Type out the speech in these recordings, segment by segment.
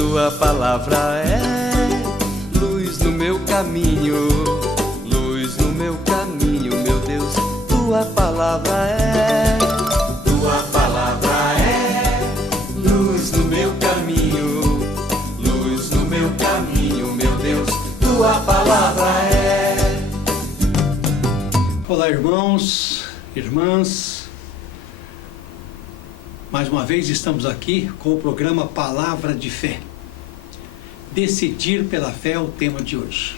tua palavra é luz no meu caminho, luz no meu caminho, meu Deus, tua palavra é luz no meu caminho, luz no meu caminho, meu Deus, tua palavra é. Olá, irmãos, irmãs. Mais uma vez estamos aqui com o programa Palavra de Fé. Decidir pela fé é o tema de hoje.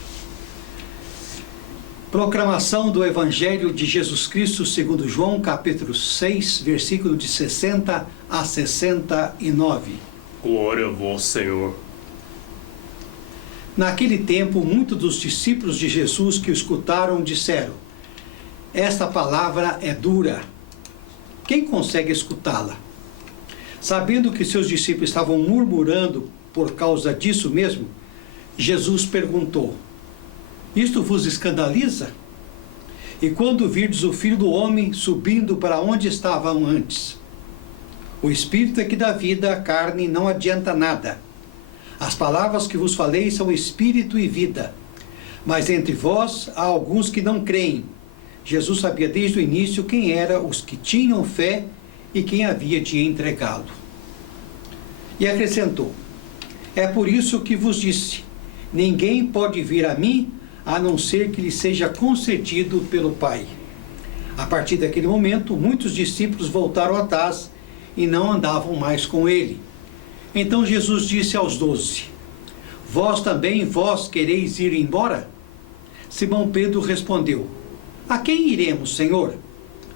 Proclamação do Evangelho de Jesus Cristo segundo João, capítulo 6, versículo de 60 a 69. Glória a vós, Senhor. Naquele tempo, muitos dos discípulos de Jesus que o escutaram disseram: esta palavra é dura. Quem consegue escutá-la? Sabendo que seus discípulos estavam murmurando por causa disso mesmo, Jesus perguntou: isto vos escandaliza? E quando virdes o Filho do Homem subindo para onde estavam antes? O Espírito é que dá vida, a carne não adianta nada. As palavras que vos falei são Espírito e vida. Mas entre vós há alguns que não creem. Jesus sabia desde o início quem eram os que tinham fé e quem havia de entregá-lo. E acrescentou: é por isso que vos disse, ninguém pode vir a mim, a não ser que lhe seja concedido pelo Pai. A partir daquele momento, muitos discípulos voltaram atrás e não andavam mais com ele. Então Jesus disse aos 12, vós também, vós quereis ir embora? Simão Pedro respondeu: a quem iremos, Senhor?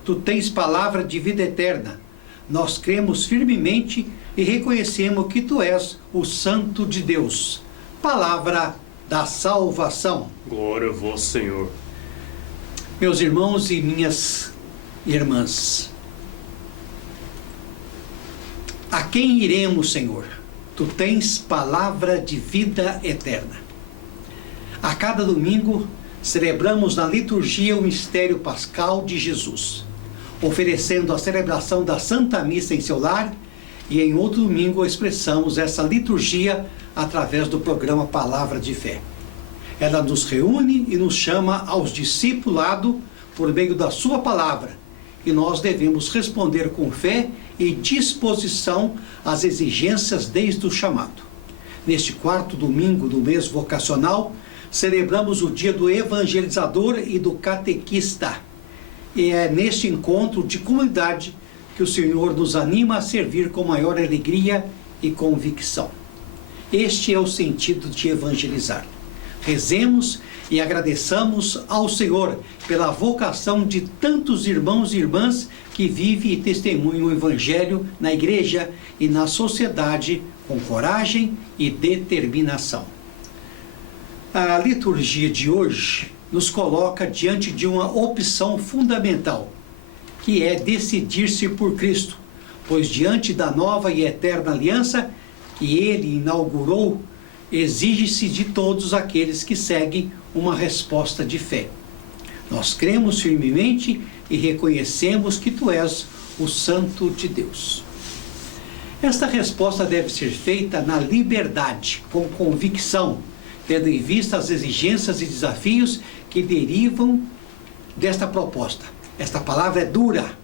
Tu tens palavra de vida eterna. Nós cremos firmemente e reconhecemos que Tu és o Santo de Deus. Palavra da salvação. Glória a vós, Senhor. Meus irmãos e minhas irmãs, a quem iremos, Senhor? Tu tens palavra de vida eterna. A cada domingo, celebramos na liturgia o mistério pascal de Jesus, oferecendo a celebração da Santa Missa em seu lar, e em outro domingo expressamos essa liturgia através do programa Palavra de Fé. Ela nos reúne e nos chama aos discipulado por meio da sua palavra, e nós devemos responder com fé e disposição às exigências desde o chamado. Neste quarto domingo do mês vocacional, celebramos o dia do evangelizador e do catequista. E é neste encontro de comunidade que o Senhor nos anima a servir com maior alegria e convicção. Este é o sentido de evangelizar. Rezemos e agradeçamos ao Senhor pela vocação de tantos irmãos e irmãs que vivem e testemunham o Evangelho na igreja e na sociedade com coragem e determinação. A liturgia de hoje nos coloca diante de uma opção fundamental, que é decidir-se por Cristo, pois diante da nova e eterna aliança que Ele inaugurou, exige-se de todos aqueles que seguem uma resposta de fé. Nós cremos firmemente e reconhecemos que Tu és o Santo de Deus. Esta resposta deve ser feita na liberdade, com convicção, tendo em vista as exigências e desafios que derivam desta proposta. Esta palavra é dura.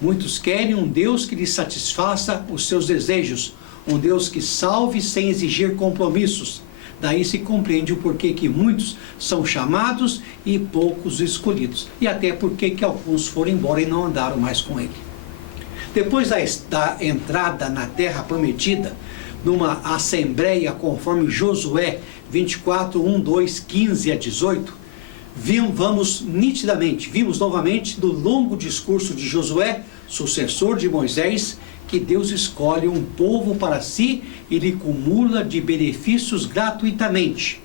Muitos querem um Deus que lhes satisfaça os seus desejos, um Deus que salve sem exigir compromissos. Daí se compreende o porquê que muitos são chamados e poucos escolhidos, e até porquê que alguns foram embora e não andaram mais com Ele. Depois da entrada na terra prometida, numa assembleia conforme Josué 24, 1, 2, 15 a 18, vimos novamente do longo discurso de Josué, sucessor de Moisés, que Deus escolhe um povo para si e lhe cumula de benefícios gratuitamente.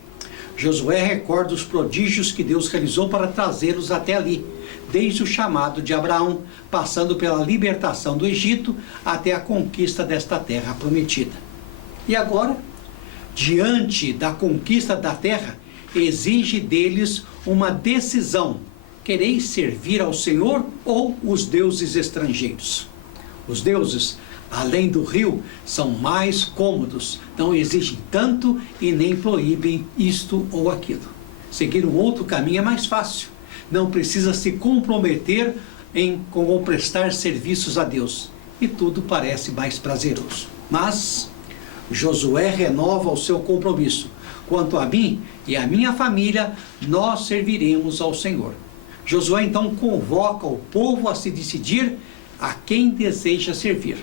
Josué recorda os prodígios que Deus realizou para trazê-los até ali, desde o chamado de Abraão, passando pela libertação do Egito até a conquista desta terra prometida. E agora, diante da conquista da terra, exige deles uma decisão: quereis servir ao Senhor ou os deuses estrangeiros? Os deuses além do rio, são mais cômodos, não exigem tanto e nem proíbem isto ou aquilo. Seguir um outro caminho é mais fácil, não precisa se comprometer com prestar serviços a Deus, e tudo parece mais prazeroso. Mas Josué renova o seu compromisso: quanto a mim e a minha família, nós serviremos ao Senhor. Josué então convoca o povo a se decidir a quem deseja servir.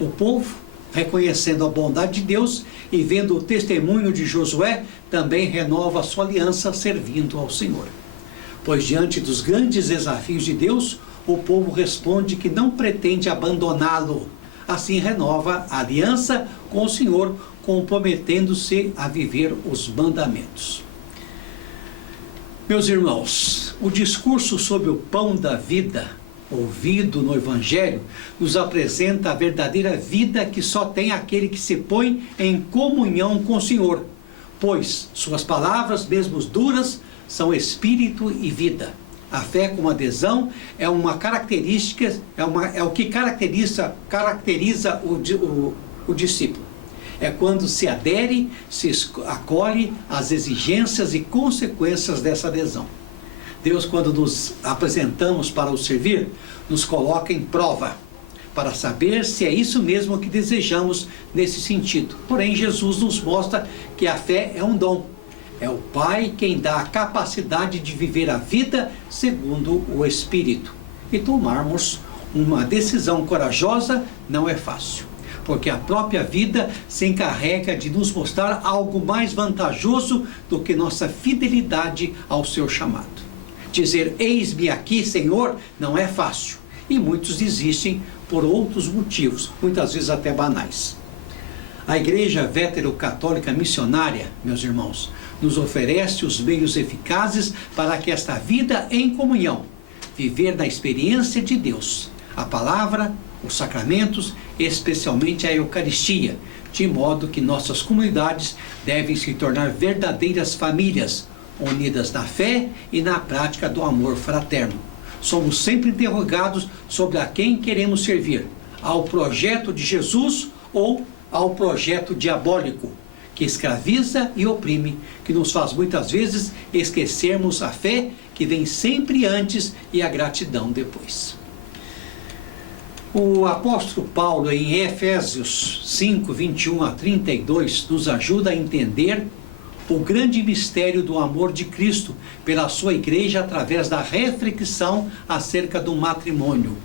O povo, reconhecendo a bondade de Deus e vendo o testemunho de Josué, também renova a sua aliança servindo ao Senhor. Pois diante dos grandes desafios de Deus, o povo responde que não pretende abandoná-lo. Assim renova a aliança com o Senhor, comprometendo-se a viver os mandamentos. Meus irmãos, o discurso sobre o pão da vida, ouvido no Evangelho, nos apresenta a verdadeira vida que só tem aquele que se põe em comunhão com o Senhor, pois suas palavras, mesmo duras, são espírito e vida. A fé como adesão é uma característica, é o que caracteriza o discípulo. É quando se adere, se acolhe às exigências e consequências dessa adesão. Deus, quando nos apresentamos para o servir, nos coloca em prova, para saber se é isso mesmo que desejamos nesse sentido. Porém, Jesus nos mostra que a fé é um dom. É o Pai quem dá a capacidade de viver a vida segundo o Espírito. E tomarmos uma decisão corajosa não é fácil, porque a própria vida se encarrega de nos mostrar algo mais vantajoso do que nossa fidelidade ao seu chamado. Dizer, eis-me aqui, Senhor, não é fácil, e muitos desistem por outros motivos, muitas vezes até banais. A Igreja Vétero-Católica Missionária, meus irmãos, nos oferece os meios eficazes para que esta vida em comunhão, viver na experiência de Deus, a palavra, os sacramentos, especialmente a Eucaristia, de modo que nossas comunidades devem se tornar verdadeiras famílias, unidas na fé e na prática do amor fraterno. Somos sempre interrogados sobre a quem queremos servir, ao projeto de Jesus ou ao projeto diabólico, que escraviza e oprime, que nos faz muitas vezes esquecermos a fé que vem sempre antes e a gratidão depois. O apóstolo Paulo, em Efésios 5, 21 a 32, nos ajuda a entender o grande mistério do amor de Cristo pela sua igreja através da reflexão acerca do matrimônio.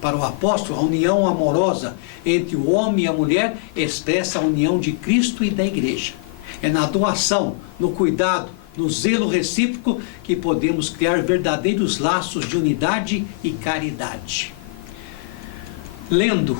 Para o apóstolo, a união amorosa entre o homem e a mulher expressa a união de Cristo e da igreja. É na doação, no cuidado, no zelo recíproco que podemos criar verdadeiros laços de unidade e caridade. Lendo,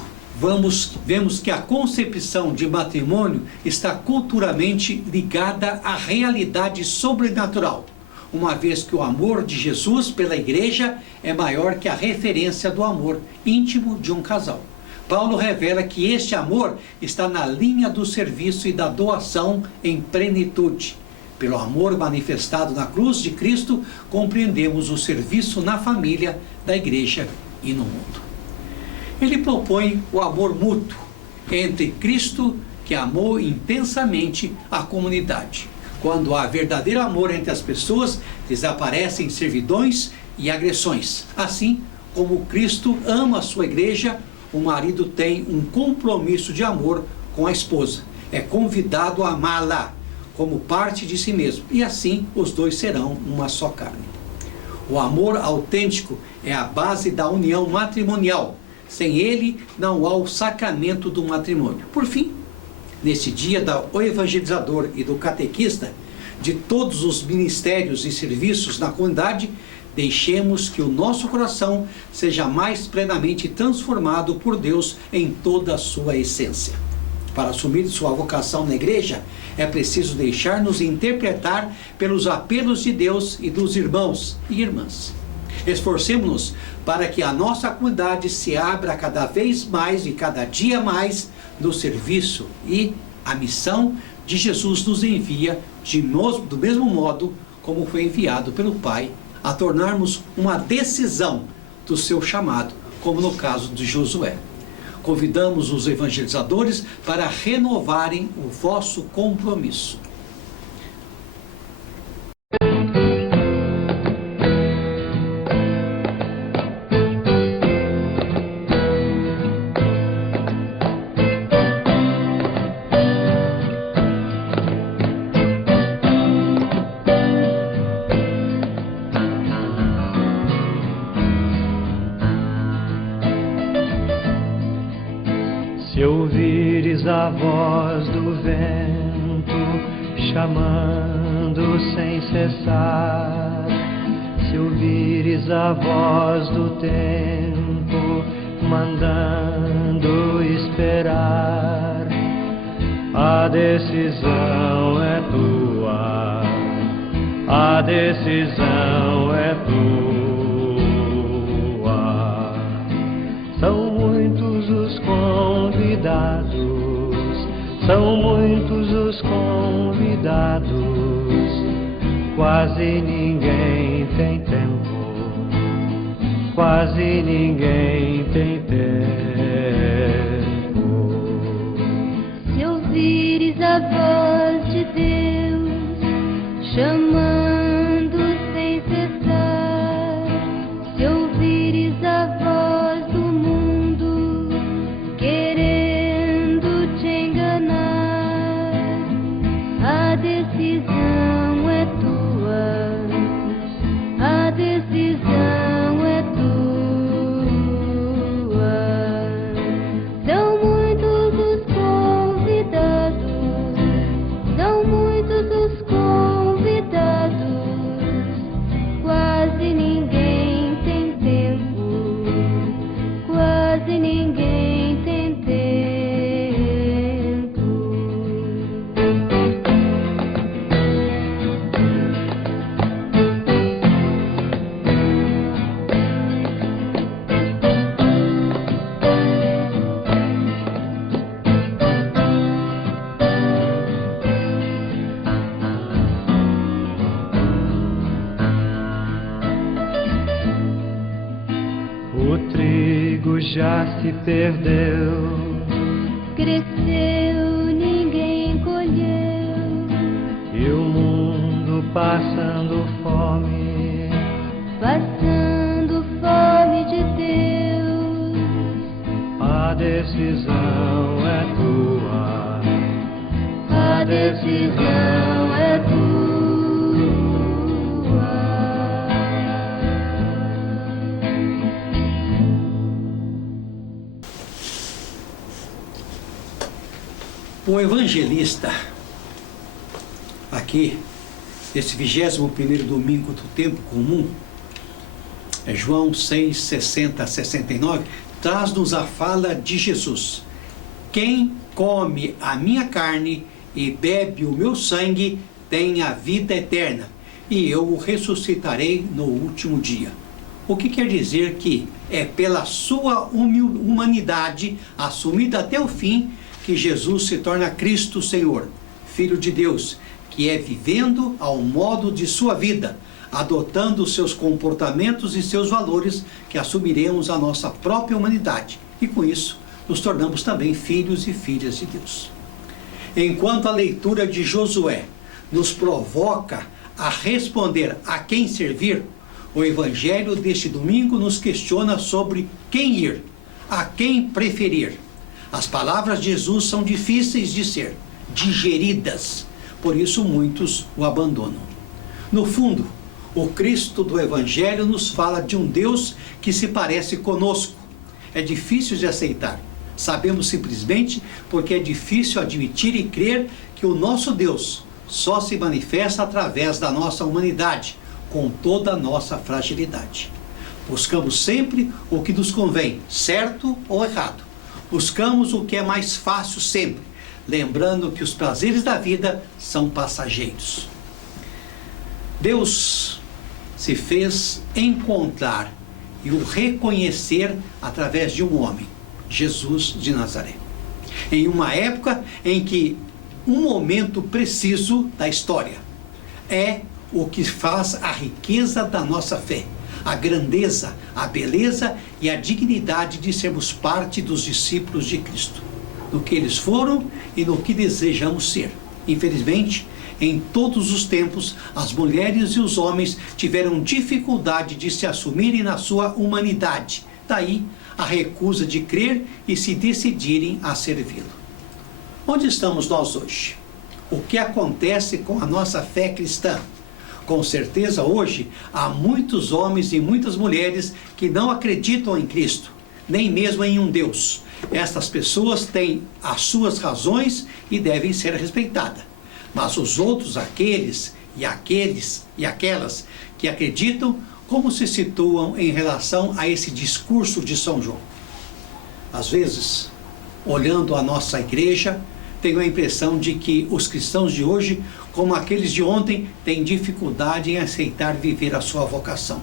vemos que a concepção de matrimônio está culturalmente ligada à realidade sobrenatural, uma vez que o amor de Jesus pela igreja é maior que a referência do amor íntimo de um casal. Paulo revela que este amor está na linha do serviço e da doação em plenitude. Pelo amor manifestado na cruz de Cristo, compreendemos o serviço na família, da igreja e no mundo. Ele propõe o amor mútuo entre Cristo, que amou intensamente a comunidade. Quando há verdadeiro amor entre as pessoas, desaparecem servidões e agressões. Assim como Cristo ama a sua igreja, o marido tem um compromisso de amor com a esposa. É convidado a amá-la como parte de si mesmo. E assim os dois serão uma só carne. O amor autêntico é a base da união matrimonial. Sem ele, não há o sacramento do matrimônio. Por fim, neste dia do evangelizador e do catequista, de todos os ministérios e serviços na comunidade, deixemos que o nosso coração seja mais plenamente transformado por Deus em toda a sua essência. Para assumir sua vocação na igreja, é preciso deixar-nos interpretar pelos apelos de Deus e dos irmãos e irmãs. Esforcemos-nos para que a nossa comunidade se abra cada vez mais e cada dia mais no serviço e a missão de Jesus nos envia do mesmo modo como foi enviado pelo Pai, a tornarmos uma decisão do seu chamado, como no caso de Josué. Convidamos os evangelizadores para renovarem o vosso compromisso. Se ouvires a voz do vento chamando sem cessar, se ouvires a voz do tempo mandando esperar, a decisão é tua, a decisão é tua. São muitos os convidados, são muitos os convidados, quase ninguém tem tempo, quase ninguém tem tempo. Se ouvires a voz de Deus chamando sem cessar, se ouvires a voz do mundo querendo te enganar, a decisão é tua, a decisão é tua. São muitos os convidados, são muitos os convidados, quase ninguém tem tempo, quase ninguém tem tempo. O trigo já se perdeu, Cresceu, ninguém colheu, e o mundo passando fome, passando fome de Deus. a decisão é tua, A decisão é tua. O evangelista, aqui, nesse 21º domingo do tempo comum, é João 6, 60 a 69, traz-nos a fala de Jesus. Quem come a minha carne e bebe o meu sangue tem a vida eterna, e eu o ressuscitarei no último dia. O que quer dizer que é pela sua humanidade assumida até o fim que Jesus se torna Cristo Senhor, Filho de Deus, que é vivendo ao modo de sua vida, adotando seus comportamentos e seus valores, que assumiremos a nossa própria humanidade. E com isso, nos tornamos também filhos e filhas de Deus. Enquanto a leitura de Josué nos provoca a responder a quem servir, o Evangelho deste domingo nos questiona sobre quem ir, a quem preferir. As palavras de Jesus são difíceis de ser digeridas, por isso muitos o abandonam. No fundo, o Cristo do Evangelho nos fala de um Deus que se parece conosco. É difícil de aceitar. Sabemos simplesmente porque é difícil admitir e crer que o nosso Deus só se manifesta através da nossa humanidade, com toda a nossa fragilidade. Buscamos sempre o que nos convém, certo ou errado. Buscamos o que é mais fácil sempre, lembrando que os prazeres da vida são passageiros. Deus se fez encontrar e o reconhecer através de um homem, Jesus de Nazaré. Em uma época em que um momento preciso da história é o que faz a riqueza da nossa fé, a grandeza, a beleza e a dignidade de sermos parte dos discípulos de Cristo, no que eles foram e no que desejamos ser. Infelizmente, em todos os tempos, as mulheres e os homens tiveram dificuldade de se assumirem na sua humanidade. Daí, a recusa de crer e se decidirem a servi-lo. Onde estamos nós hoje? O que acontece com a nossa fé cristã? Com certeza, hoje, há muitos homens e muitas mulheres que não acreditam em Cristo, nem mesmo em um Deus. Estas pessoas têm as suas razões e devem ser respeitadas. Mas os outros, aqueles e aquelas que acreditam, como se situam em relação a esse discurso de São João? Às vezes, olhando a nossa igreja, tenho a impressão de que os cristãos de hoje, como aqueles de ontem, têm dificuldade em aceitar viver a sua vocação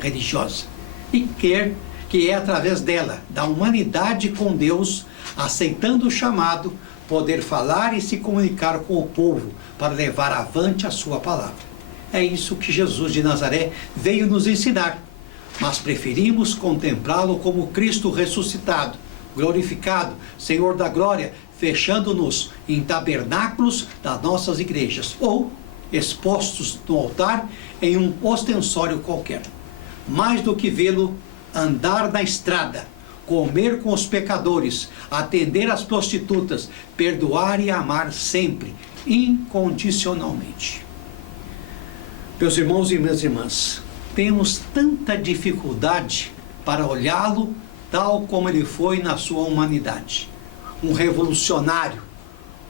religiosa, e quer que é através dela, da humanidade com Deus, aceitando o chamado, poder falar e se comunicar com o povo para levar avante a sua palavra. É isso que Jesus de Nazaré veio nos ensinar, mas preferimos contemplá-lo como Cristo ressuscitado, glorificado, Senhor da glória, fechando-nos em tabernáculos das nossas igrejas, ou expostos no altar em um ostensório qualquer. Mais do que vê-lo andar na estrada, comer com os pecadores, atender às prostitutas, perdoar e amar sempre, incondicionalmente. Meus irmãos e minhas irmãs, temos tanta dificuldade para olhá-lo tal como ele foi na sua humanidade. Um revolucionário,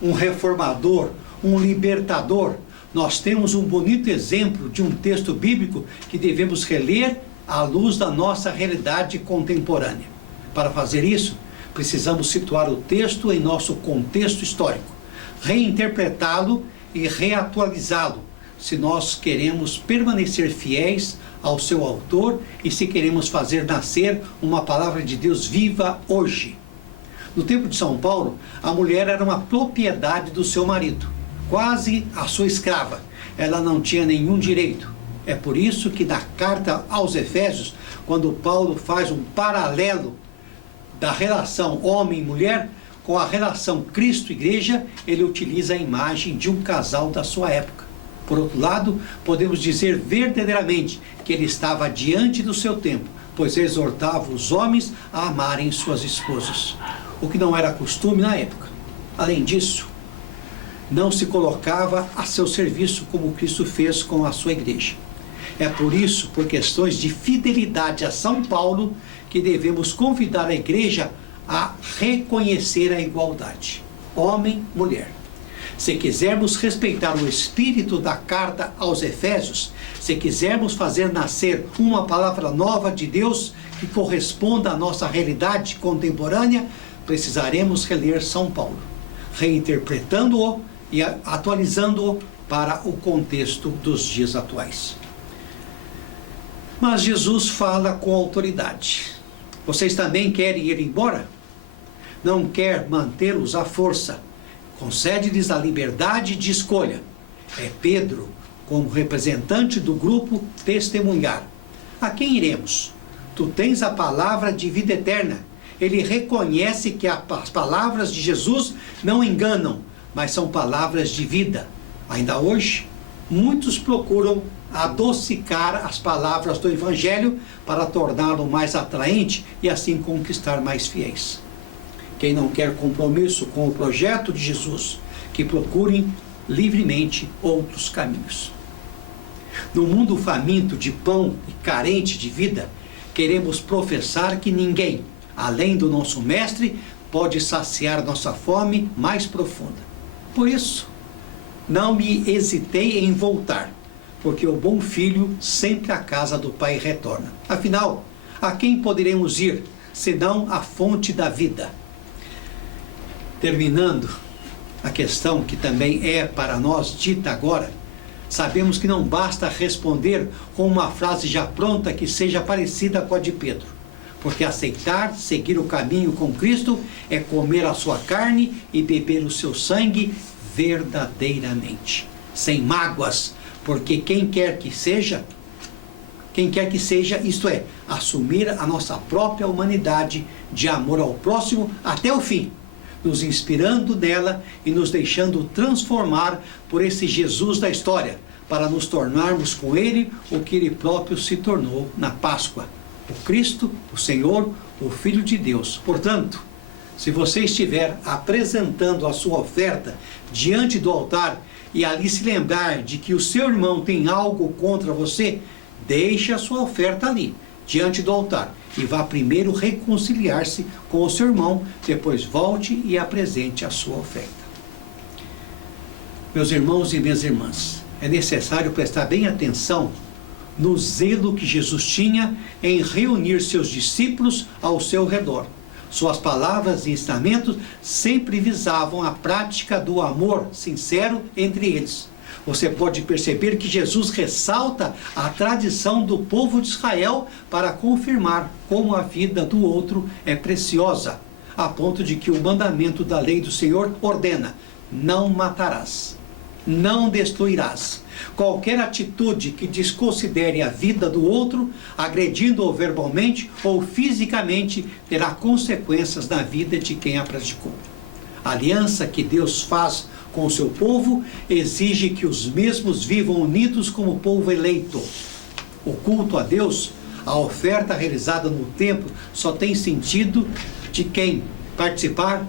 um reformador, um libertador. Nós temos um bonito exemplo de um texto bíblico que devemos reler à luz da nossa realidade contemporânea. Para fazer isso, precisamos situar o texto em nosso contexto histórico, reinterpretá-lo e reatualizá-lo, se nós queremos permanecer fiéis ao seu autor e se queremos fazer nascer uma palavra de Deus viva hoje. No tempo de São Paulo, a mulher era uma propriedade do seu marido, quase a sua escrava. Ela não tinha nenhum direito. É por isso que na carta aos Efésios, quando Paulo faz um paralelo da relação homem e mulher com a relação Cristo-Igreja, ele utiliza a imagem de um casal da sua época. Por outro lado, podemos dizer verdadeiramente que ele estava diante do seu tempo, pois exortava os homens a amarem suas esposas, o que não era costume na época. Além disso, não se colocava a seu serviço como Cristo fez com a sua igreja. É por isso, por questões de fidelidade a São Paulo, que devemos convidar a igreja a reconhecer a igualdade, homem-mulher. Se quisermos respeitar o espírito da carta aos Efésios, se quisermos fazer nascer uma palavra nova de Deus que corresponda à nossa realidade contemporânea, precisaremos reler São Paulo, reinterpretando-o e atualizando-o para o contexto dos dias atuais. Mas Jesus fala com autoridade. Vocês também querem ir embora? Não quer mantê-los à força. Concede-lhes a liberdade de escolha. É Pedro, como representante do grupo, testemunhar. A quem iremos? Tu tens a palavra de vida eterna. Ele reconhece que as palavras de Jesus não enganam, mas são palavras de vida. Ainda hoje, muitos procuram adocicar as palavras do Evangelho para torná-lo mais atraente e assim conquistar mais fiéis. Quem não quer compromisso com o projeto de Jesus, que procurem livremente outros caminhos. No mundo faminto de pão e carente de vida, queremos professar que ninguém, além do nosso Mestre, pode saciar nossa fome mais profunda. Por isso, não me hesitei em voltar, porque o bom filho sempre à casa do Pai retorna. Afinal, a quem poderemos ir, senão à fonte da vida? Terminando a questão que também é para nós dita agora, sabemos que não basta responder com uma frase já pronta que seja parecida com a de Pedro, porque aceitar, seguir o caminho com Cristo é comer a sua carne e beber o seu sangue verdadeiramente, sem mágoas, porque quem quer que seja, quem quer que seja, isto é, assumir a nossa própria humanidade de amor ao próximo até o fim, nos inspirando nela e nos deixando transformar por esse Jesus da história, para nos tornarmos com ele o que ele próprio se tornou na Páscoa, o Cristo, o Senhor, o Filho de Deus. Portanto, se você estiver apresentando a sua oferta diante do altar e ali se lembrar de que o seu irmão tem algo contra você, deixe a sua oferta ali, diante do altar, e vá primeiro reconciliar-se com o seu irmão, depois volte e apresente a sua oferta. Meus irmãos e minhas irmãs, é necessário prestar bem atenção no zelo que Jesus tinha em reunir seus discípulos ao seu redor. Suas palavras e ensinamentos sempre visavam a prática do amor sincero entre eles. Você pode perceber que Jesus ressalta a tradição do povo de Israel para confirmar como a vida do outro é preciosa, a ponto de que o mandamento da lei do Senhor ordena: não matarás, não destruirás. Qualquer atitude que desconsidere a vida do outro, agredindo-o verbalmente ou fisicamente, terá consequências na vida de quem a praticou. A aliança que Deus faz com o seu povo exige que os mesmos vivam unidos como povo eleito. O culto a Deus, a oferta realizada no templo, só tem sentido de quem participar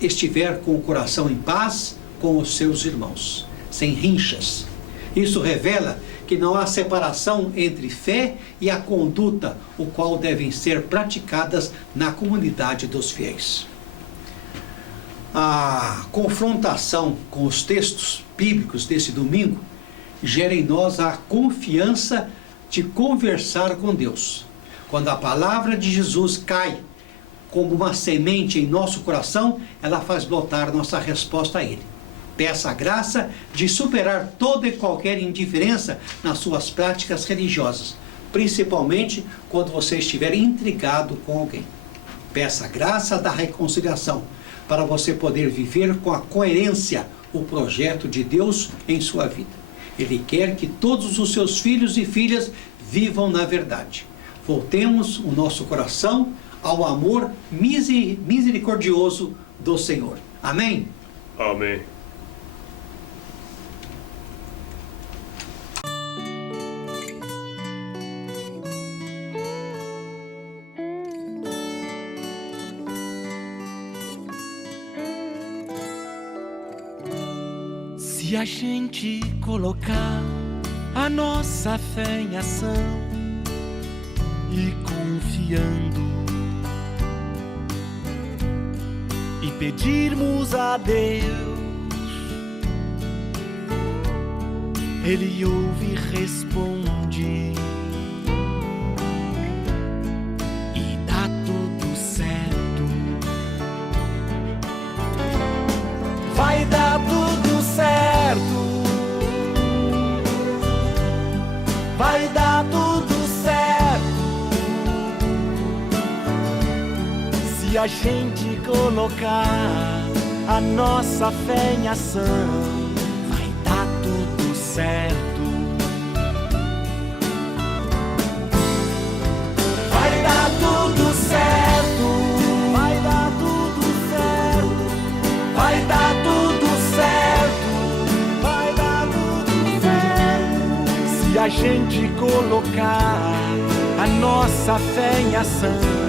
estiver com o coração em paz com os seus irmãos, sem rinchas. Isso revela que não há separação entre fé e a conduta, o qual devem ser praticadas na comunidade dos fiéis. A confrontação com os textos bíblicos desse domingo gera em nós a confiança de conversar com Deus. Quando a palavra de Jesus cai como uma semente em nosso coração, ela faz brotar nossa resposta a Ele. Peça a graça de superar toda e qualquer indiferença nas suas práticas religiosas, principalmente quando você estiver intrigado com alguém. Peça a graça da reconciliação, para você poder viver com a coerência o projeto de Deus em sua vida. Ele quer que todos os seus filhos e filhas vivam na verdade. Voltemos o nosso coração ao amor misericordioso do Senhor. Amém? Amém. Se a gente colocar a nossa fé em ação e confiando e pedirmos a Deus, Ele ouve e responde e dá tudo certo. Vai dar tudo certo. Vai dar tudo certo. Se a gente colocar a nossa fé em ação, vai dar tudo certo. Vai dar tudo certo. Vai dar tudo certo. Vai dar tudo certo. Vai dar tudo certo. Se a gente colocar a nossa fé em ação,